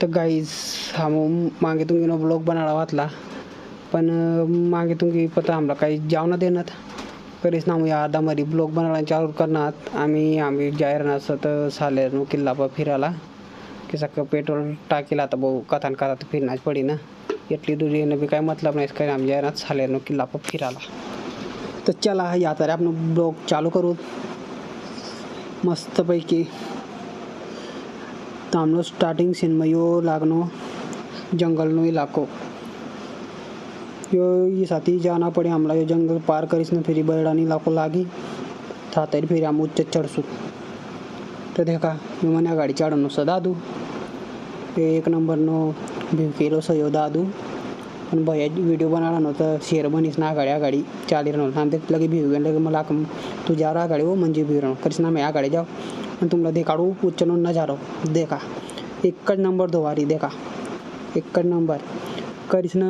तर गाईज हम मागे तुंगी ब्लॉग बनाड़ा वातला पण मागे तुंगी पता हमला काही जावना देण्यात करीस ना या आधा मरी ब्लॉग बनाड़ा चालू करणार आम्ही जाहीर नसत सालेर किल्ला पर फिरायला की सक पेट्रोल टाकीला आता भाऊ कथान कथा फिरनाच पडी ना इतली दूर येणं भी काय मतलब नाही काही आम्ही जाहीर सालेर किल्ला पर फिरायला तर चला या तर आपण ब्लॉग चालू करू मस्तपैकी तामनो स्टार्टिंग सीन में यो लागनो जंगल नो इलाको यो ये साथी जाना पड़े हमला यो जंगल पार करीस न फिर बैडानी इलाको लागी था तरी फिर हम उच्च चढ़सू तो देखा यो मैंने गाड़ी चढ़नो स दादू एक नंबर नो व्यू केलो स यो दादू पण भैया वीडियो बनाना नो तो शेर बनीस ना गाड़ी चाली रहो ना देख लगे व्यू लगे मला तू जा रहा गाड़ी वो मंजी व्यू रहो करिस मैं आ गाड़ी जाओ तुमला देखाड़ू उच्चनो नजारो देखा एक नंबर दोवारी देखा एक नंबर करिस ना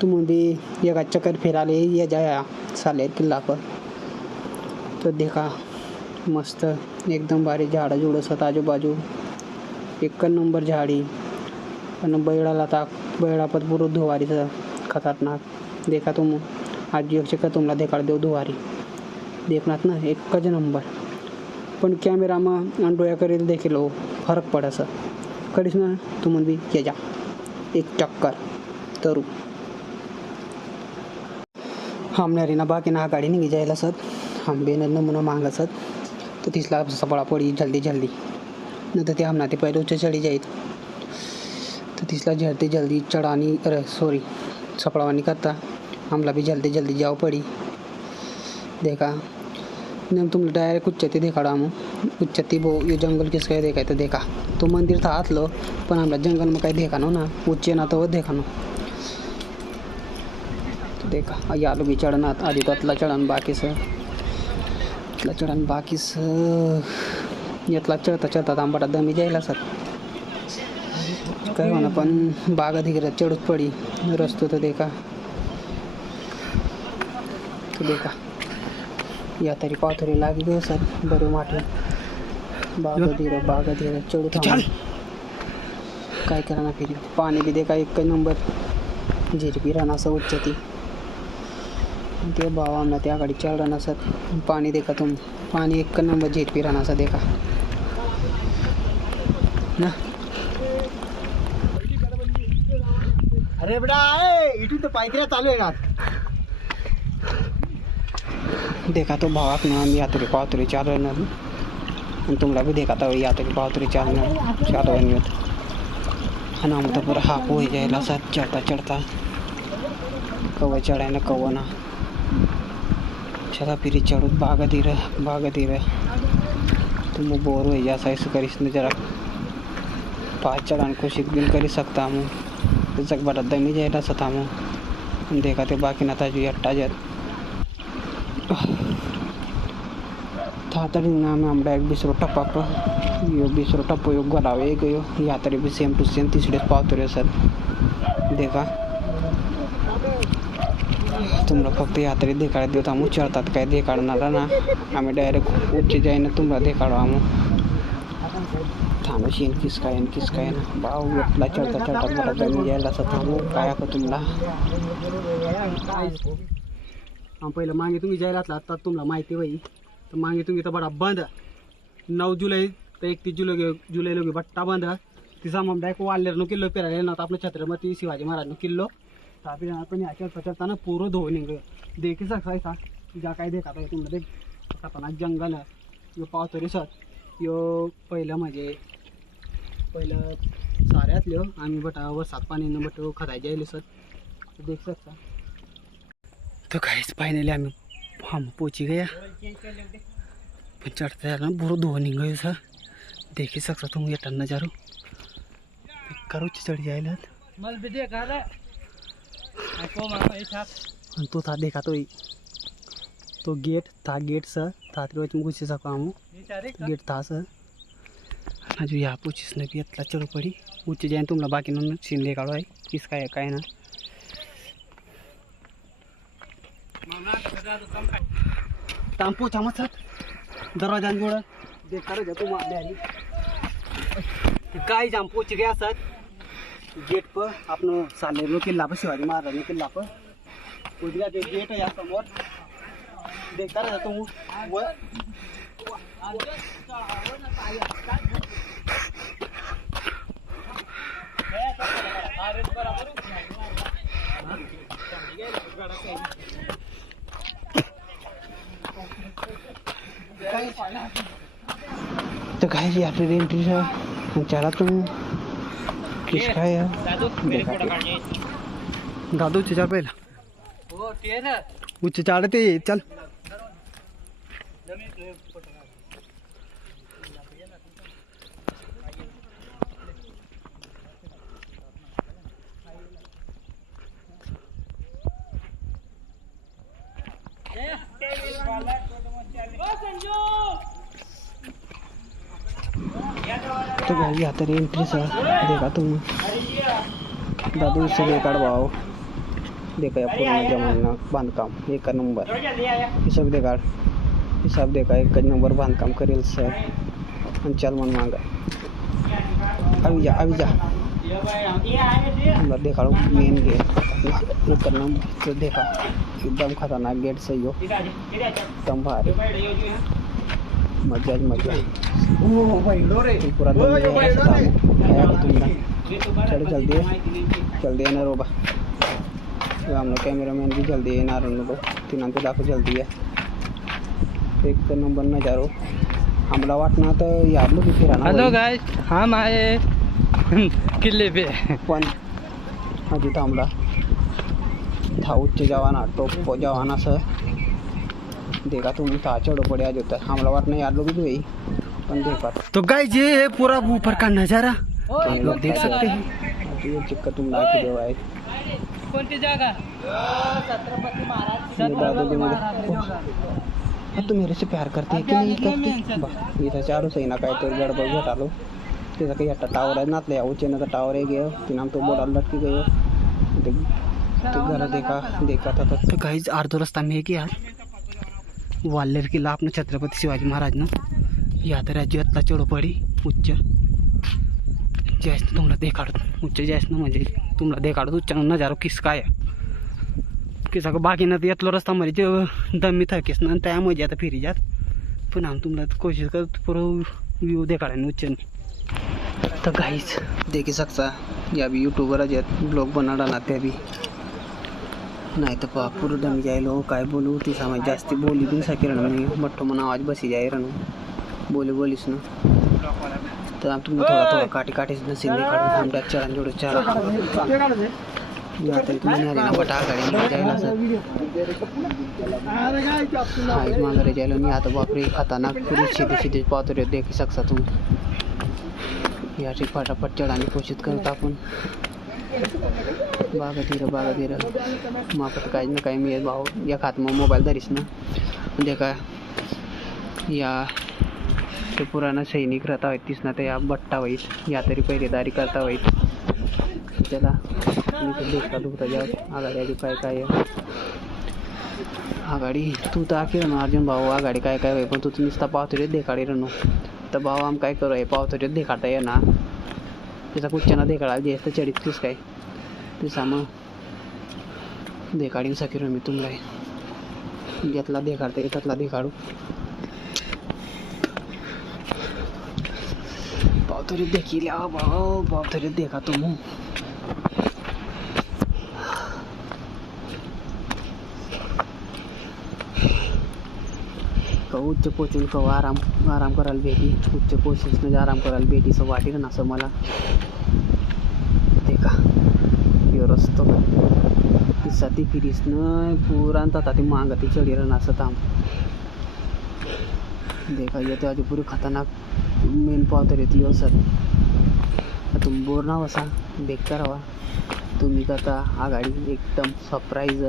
तुम भी ये चक्कर फिरा ले ये जाया सालेर किल्ला पर तो देखा मस्त एकदम भारी झाड़ जुड़ सत आजूबाजू एक नंबर झाड़ी बैड़ा था बैड़ा पर पूरा धुवारी खतरनाक देखा तुम आज चक्कर तुमला देखा दो धुवारी देखना ना एक नंबर पण कॅमेरा में अंडोया करेल देखे लो फरक पड़ा सर करीस ना तुम भी ये जा एक चक्कर तरू हमने अरे ना बाकी ना गाड़ी नहीं जाएला सर हम भी नमूना मांगा सर तो तीसला सपड़ा पड़ी जल्दी नहीं तो हम ना पहले ऊँचे चढ़ी जाए तो तीसला जल्दी चढ़ानी अरे सॉरी सपड़ा नहीं करता हमला भी जल्दी जाओ पड़ी देखा नहीं तुम डायरेक्ट उच्चती देखाड़ा हम उच्चती वो ये जंगल किसका देखा तो देखा तो मंदिर था हाथ लो पण हमला जंगल में कहीं देखा नो ना ऊंचे ना तो वो देखा नो तो देखा या लोग चढ़ना आधी तो अतला चढ़न बाकी से यतला चढ़ता हम बड़ा दमी जायला सर काय होना पण बाग अधिक चढ़त पड़ी रस्तो तो देखा या तरी पाथरी लागी गयो सर बरे माठे बाग धीरे चढ़ू था काय करना फिर पानी भी देखा एक नंबर झीर भी रहना सा उच्चती ते बाबा हमने त्या गाड़ी चल रहना सर पानी देखा तुम पानी एक नंबर झीर भी रहना सा देखा ना अरे बेटा इथून तो पायकऱ्या चालू आहे ना देखा तो भावाक ना आम्ही यात्रे पावतरी चालू आहे तुमला भी देखा था यात्रे पावतरी चालू है हाँ हम तो पूरा हाफ हो जाएगा सर चढ़ता कौवा चढ़ाए ना कौवा ना चला फिर चढ़ू भाग धीरे तुम बोर हो जा ऐसे करीस न जरा पास चढ़ाने कोशिश भी कर सकता हूँ जग बड़ा दमी जाएगा सता हूँ देखा तो बाकी ना था जो अट्टा जर था तरी नाम हमरा एक बिसरो टप्पा पर यो बिसरो टप्पो यो गलावे गयो या तरी भी सेम टू सेम तीसरे पावतरे सर देखा तुम लोग फक्त या तरी देखाड़ दियो तो हम चढ़तात काय देखाड़णार ना आम्ही डायरेक्ट उच्च जाईन तुमला देखाड़ो हम थांबशी किस काय ना बाव आपला चढ़ता बड़ा दमी जायला सर थांबू काय को तुमला हम पहले मागे तुम्ही जायला आता तुमला माहिती होई तो मागे तुम्ही तो बड़ा बंद 9 जुलाई तो 31 जुलाई लोग बट्टा बंद तिसा मग डायरेक्ट वालेर किल्लो पेरायला ना आपलं छत्रपती शिवाजी महाराज किल्लो तापी आपण चढ़ता ना पूरा धो निघ देखी सकता जा काय देखा तुमला देख खतरनाक जंगल यो पावतरी सर यो पहिलं साऱ्यातल्यो आम्ही बटा वरसात पाणी बट खराय जायले सर देख सकता तो गाइस फाइनली हम पहुंची गया पर चढ़ते ना बुरो धोनी गए सर देख ही सकता तुम ये टन नजारो करो चढ़ जाए तो था देखा तो गेट सर था घुसी सका हम गेट था सर जो यहाँ पूछिस ने भी इतना चढ़ पड़ी ऊँच जाए तुमला बाकी न सीन देखाड़ो है किसका है काय ना टांपो चामच सर दरवाजा जोड़ा देख कर तुम गाइस हम पहुंच गया सर गेट पर अपनो सालेरो किल्ला पर शिवाजी महाराज ने किल्ला पर पहुंच गया गेट है यहाँ समोर देखता रहता हूँ वो तो गाइस यहाँ पे एंट्री है चला तुम किसका है दादू उच्च चढ़ पहला उच्च चढ़ते चल तो भाई आता रे एंट्री सा देखा तुम दादू से लेकर वाओ देखा या पूर्ण जमाना बांधकाम एक नंबर हिसाब देखा एक नंबर बांधकाम करेल सर आणि चल मन मांगा अभी जा नंबर देखा मेन गेट एक नंबर तो देखा एकदम खतरनाक गेट सही हो एकदम भारी मजा पूरा चलो जल्दी है ना रोबा हम लोग कैमरामैन भी जल्दी है ना रो तीन तो दाखव जल्दी है एक नंबर नजारो हमला वाटना तर यार लोग फिराना हेलो गाइस हम आए किल्ले पे पण अजून थांबला था उच्च जवाना टोप जवाना सर देखा तुम था चढ़ो पड़े आज होता हमला वाटना यार लोग भी वही पण देखा तो गाइस ये है पूरा ऊपर का नजारा आप लोग देख सकते हैं ये चिक्का तुम ला के देवा है कौन सी जगह छत्रपति महाराज अब तो मेरे से प्यार करते हैं कि नहीं करते इथं चारू सही ना काय तर गडबड घटालो त्याचा काही आता टावर आहे नातल्या उचेनाचा टावर आहे गयो तिनाम तो बोर्डाला लटकी गयो ते घर देखा था तो गाइस अर्धो रस्ता में कि यार वालेर किल्ला आपने छत्रपति शिवाजी महाराज ना या तर राज्यातला चढो पडी उच्च जैस तुम्हाला देखाडत उच्च जैस ना म्हणजे तुम्हाला देखाडत उच्च नजारो किस काय किसा का बाकी ना येतलो रस्ता मध्ये ते दमी थकीस ना त्यामध्ये आता फिरी जात पण आम तुम्हाला कोशिश करत पूरा व्यू देखाडा उच्च तो गाइस देखी सकता या भी यूट्यूबर आहेत ब्लॉग बनाडा ना त्या भी नाही तर पहा पूर्ण दमी जायलो काय बोलू ती समज जास्ती बोली पण सके नाही बट्टो मना आवाज बसी जाय रण बोलीस ना तर आम तुम्हाला थोडा काठी नसीब काढून थांबड्या चढा जोडो चढा या तरी तुम्ही नाही ना बटा गाडी जायला सर आज माघारी जायलो मी आता बापरे खतरनाक पूरी सीधे पाहतो रे देखी सकता तुम्ही याची फटाफट चढाने कोशिश करत आपण बागा धीर माफत काही ना काही मिळेल भाऊ या खात मग मोबाईल धरीस ना देखा या ते पुराणा सैनिक राहता होईत तीस ना ते या बट्टा होईत या तरी पहिरेदारी करता होईत त्याला मी देखता दुखता जाऊ आघाडी आधी काय आघाडी तू तर आखिर ना अर्जुन भाऊ आघाडी काय होय पण तू नुसता पावतो रे देखाडी रणू तर भाऊ आम काय करू आहे पावतो रे देखाडता ये ना त्याचा कुच्च्याना देखाडायला जे असतं चढीत तीस काय ते सामं देखाडीन सकीर मी तुम्हाला यातला देखाडता येतातला देखाडू पावतरी देखील भाऊ पावतरी देखा तुम उच्च पोचून कवा आराम करायला भेटी उच्च पोचून आराम करायला भेटी असं वाटेल ना असं मला देखा यो रस्तो किस्सा ती फिरीस न पुरांता ती मांग ती चढी ना असं थांब देखा येते आधी पुरी खतरनाक मेन पावतर येते यो सर तुम्ही बोर ना वसा देख करावा तुम्ही करता आघाडी एकदम सरप्राईज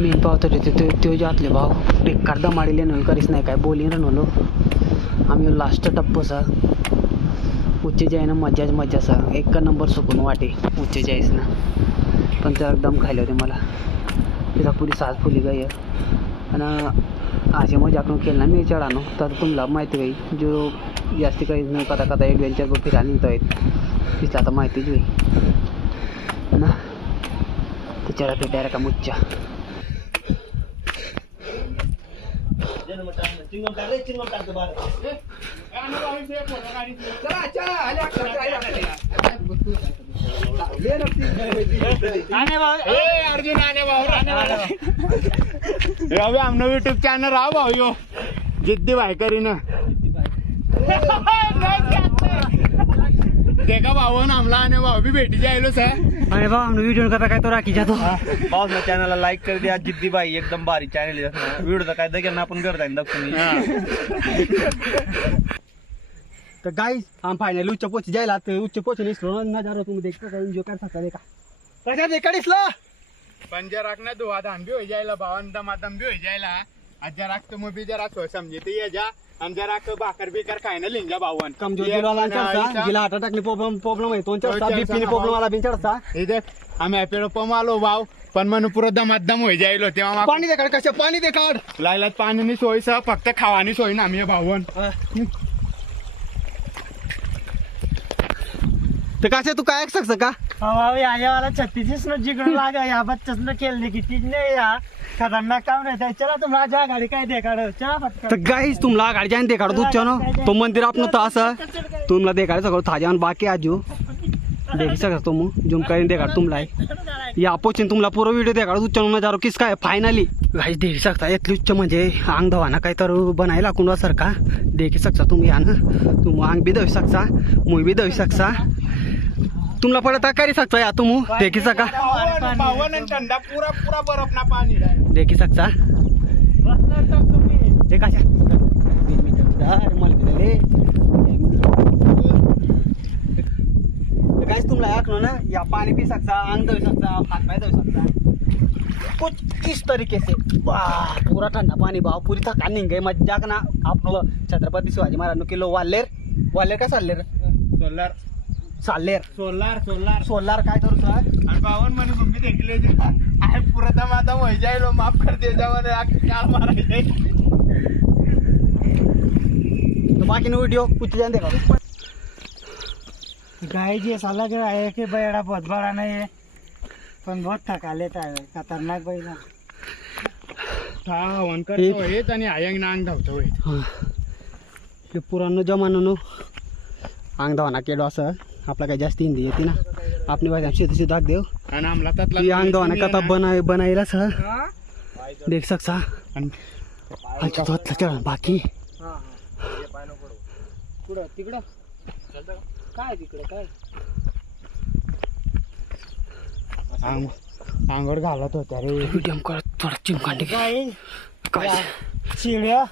मेन पाव तर त्यो जातले भाव बेकार दमाडीले नव्हे करीच नाही काय बोलीन नलो आम्ही लास्ट टप्पो सा उच्च जायना मज्जा सा एक नंबर सुकून वाटे उच्च जायस ना पण त्या एकदम खायला होते मला तिचा पुरी साज फुली गई आणि असे मजा आपण केलं ना मी चढानो तर तुम्हाला माहिती होई जो जास्ती काही न कथा ॲडव्हेंचर फिरायला निघतो आहेत तिचं आता माहितीच होई ना ते चढा भेटायला का मुच्चा आमनं युट्यूब चॅनल राहा भाऊ यो जिद्दी भाईकरीनं देखा भाऊ आमला आणि भाऊ भी भेटी जायलो सर अरे भाऊ हमने वीडियो करता काय तो राखी जातो पाऊस ना चॅनलला लाईक कर द्या जिद्दी बाई एकदम भारी चॅनल आहे व्हिडिओ काय देखील आपण करता तो गाइस हम फाइनली उच्च पोच जायला उच्च पोच निसलो नजारा तुम्ही देखता का एन्जॉय कर सकता देखा कशा देखा दिसला पंजा राखना दुआ धान भी हो जायला भावन दमादम भी हो जायला आज जरा तो मग भी जरा सोच समझे तो ये जा हम जरा भाकर बिकर खाए ना लिंजा भावन कमजोर जिला चढ़ता जिला हार्ट अटैक प्रॉब्लेम है तो चढ़ता बीपी ने प्रॉब्लेम वाला भी चढ़ता इधर आम्ही पेड़ पमालो भाव पण मन पुरं दमादम हो जायलो तेव्हा पाणी दे काढ कशा पाणी दे काढ लायलात पाणी सोय सह फक्त खावानी सोय ना आम्ही भावन ते कशा तू काय सकस का वाला 36 न जिगड़ लागा या बच्चस न खेलने की चीज नहीं यार खतरनाक काम रहता है चला तुम राजा गाड़ी काय देखाडो चला तर गाईस तुम्हाला गाडी जाईन देखाड तू चनो तो मंदिर आपण तो असं तुम्हाला देखाड सगळं थाजान बाकी आजू देखी सकता तुम जूम करीन देखाड तुम्हाला या पोचिन तुम्हाला पूरा व्हिडिओ देखाड तू चनो नजारो किस काय फायनली गाईस देखी सकता इतली उच्च म्हणजे अंग धवाना काय तर बनायला कुंडवा सारखा देखी सकता तुम्ही या ना तुम अंग भी दवी सकता मुई भी दवी सकता तुम्हाला पडत करी सकता या तुम देखी सका भावन आणि थंडा पुरा पुरा बर्फ ना पाणी देखी सकता ते कशा गाइस तुमला आखनो ना या पानी पी सकता अंग धो सकता हाथ पाय धो सकता कुछ इस तरीके से वाह पूरा ठंडा पानी भाव पूरी थकान नहीं गई मजा का ना आपलं छत्रपती शिवाजी महाराज किलो वालेर काय चाललेर सोलर चाललेर सोलार सोलार सोलार काय करू सर आणि भावन म्हणे मम्मी देखले आहे पुरा दमादम हो जायलो माफ कर दे जावाने क्या मारायचे तो बाकी नो वीडियो कुछ जान देखा गाय जी ऐसा लग रहा है कि बैड़ा बहुत बड़ा नहीं है पण बहुत थका लेता है खतरनाक बैला हा हवन करतो हेत आणि आयंग नांग धावतो होय ते पुरानो जमानानो अंग धावना केलो असं आपला काय जास्त हिंदी येते ना आपली भाषा सीधी सीधी दाख देव आणि आमला त्यातला ये अंग धावना कथा बनायला सर देख सकता अच्छा तो चल बाकी पुढं तिकडं काय तिकडं काय अंगोड घालत होत्या रे मीडियम कर थोडा चिमकांडी काय शिड्या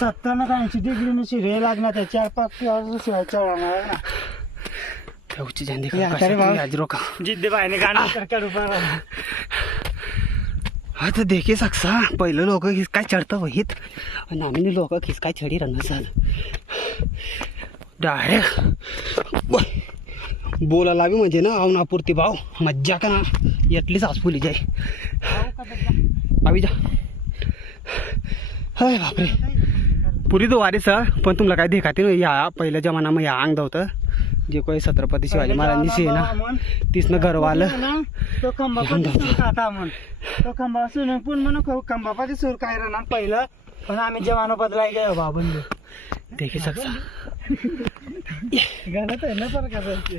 70 न 80 डिग्री में शिड्या लागणार त्या 4-5 शिवाय चढणार ना उच्च जान या, करे भाऊ. आज रोका जिद्दी भाईने गाणं कर ऊपर हा तर देखी सकसा पहिलं लोक काय चढतं वहीत आणि आम्ही लोक काय चढी राहणार सर डायरेक्ट बोलायला बी म्हणजे ना आवनापुरती भाव मज्जा का ना यातलीच आसपुली जाय आवी जा हाय बापरे पुरी दुवारी सर पण तुमला काय देखाती ना या पहिल्या जमानामध्ये या अंग धावतं जे कोई छत्रपती शिवाजी महाराजांनी से ना तीसनं घरवालं तो खंबा पण सुरू खाता म्हण तो खंबा सुरू पण म्हणून खंबा पण सुरू काय राहणार पहिलं पण आम्ही जमानो बदलाय गयो बाबन देखी सकता गलत आहे ना पर करायचे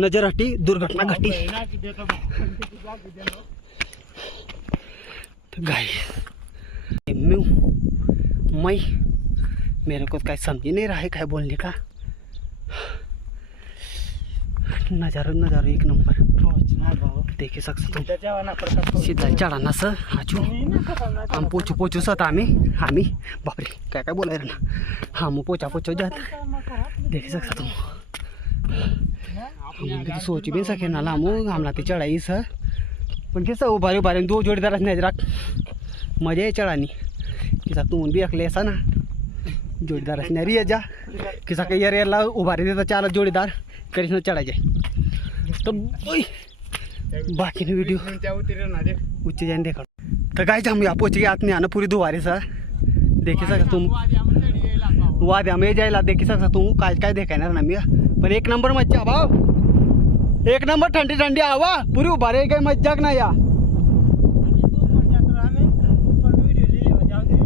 नजर हटी दुर्घटना घटी तो गाइस मैं मेरे को काय समझ नहीं रहा है क्या बोलने का नजारा एक नंबर देखी सकता सीधा चढाना सर आजू आम पोचू सत आम्ही बापरे काय बोलाय ना हा मग पोचा जात देखी सकता तुम सोच भी सके ना लामो हमला ते चढ़ाई सर पण किसा उभारे उभारे दो जोडीदारच नाही राख मजा आहे चढानी किसा तू बी अकले असा ना जोडीदारच नाही रे जा किसा काही याला उभारे देता चार जोडीदार करीस ना चढायचे तो बाकी वीडियो उच्च जान देखा तो गाइस हम यहाँ पहुँच गए आते आना पूरी दुआरे सा देखी सकता तुम वाद हमें जायला देखी सकता तुम काय काय देखायणार ना मी पण एक नंबर मज्जा भाव एक नंबर ठंडी ठंडी हवा पूरी उभारे काही मज्जाक नाही या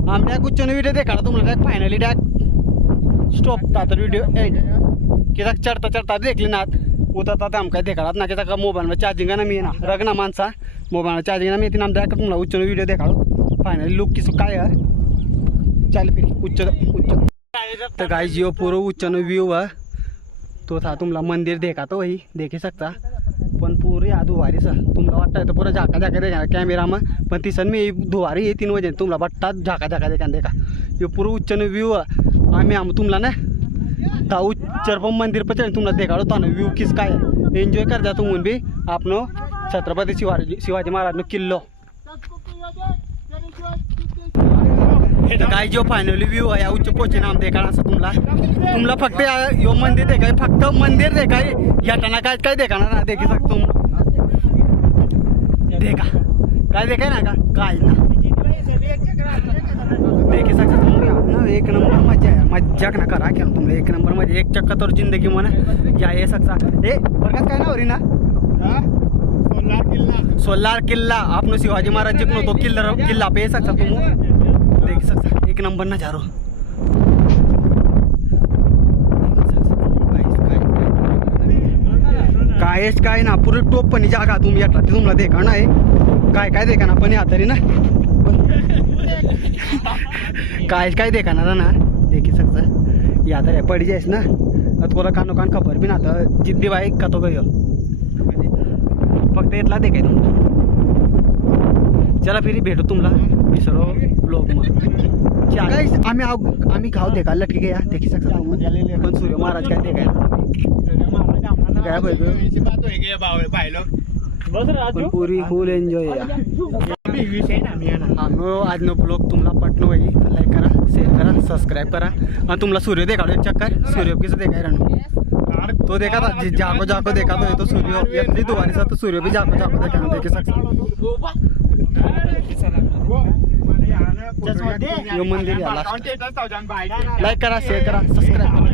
आमच्या कुछ व्हिडिओ देखा तुम्हाला डायरेक्ट फायनली डायरेक्ट स्टॉप था वीडियो किसा चढ़ता चढ़ता देख लेना उतरता हम काय देखा ना किसा मोबाईल में चार्जिंग ना मी ना रग ना माणसा मोबाईल में चार्जिंग ना मी तीन डायरेक्ट तुम्हाला उच्च व्हिडिओ देखा फायनली लुक किस काय यार चल फिर उच्च उच्च तो गाइस यो पूरा उच्च व्यू है तो था तुम्हाला मंदिर देखा तो वही देखी सकता पण पूरी आ दुवारी सा तुम्हाला वाटतं तर पुरा झाका झाका देखा कॅमेरा में पण तिसन मी दुवारी ये 3 वाजे तुम्हाला वाटतात झाका झाका देखा यो पूरा उच्च व्यू है आम्ही तुम्हाला ना ता उच्चर पण मंदिर पर चढ़ तुम्हाला देखा तो ना व्यू किस काय एंजॉय कर जा तुम भी आपनो छत्रपति शिवाजी महाराज नो किल्लो काय जो फायनली व्यू आहे या उच्च पोचे नाम देखा असं तुम्हाला फक्त यो मंदिर देखाय फक्त मंदिर देखाय याटाना काय काय देखा ना देखी सकतो देखा काय देखाय ना का काय ना देखी सकता तुम ना एक नंबर मजा है मजाक ना करा क्या तुम एक नंबर मजा एक चक्कर तो जिंदगी में या ये सकता ए बरकत काय ना हो रही ना सोलार किल्ला आपनो शिवाजी महाराज जिंकनो तो किल्ला पे सकता तुम देख सकता एक नंबर नजारो कायच काय ना पुरे टोप पण जागा तुम्ही येतात ते तुम्हाला देखा ना काय काय देखा ना पण या तरी ना काय देखा ना देखी सकता या तर पड़ जायस ना तुला कानो कान खबर भी ना आता जिद्दी बाई का तो गयो फक्त इतला देखाय तुमचा चला फिर भेटू तुम्हाला विसरो ब्लॉग में आम्ही गाव देखा लटके गया देखी सकता तुम पण सूर्य महाराज काय देखायला काय पण पूरी फुल एन्जॉय आज नो ब्लॉग तुम्हाला पटनो वही तो लाइक करा शेयर करा सब्सक्राइब करा और तुम्हाला सूर्य देखा एक चक्कर सूर्य किस देखा रहना तो देखा था जाको जाको देखा तो सूर्य इतनी दुबारी सा तो सूर्य भी जाको जाको देखा देख सकता यो मंदिर लाइक करा शेयर करा सब्सक्राइब करा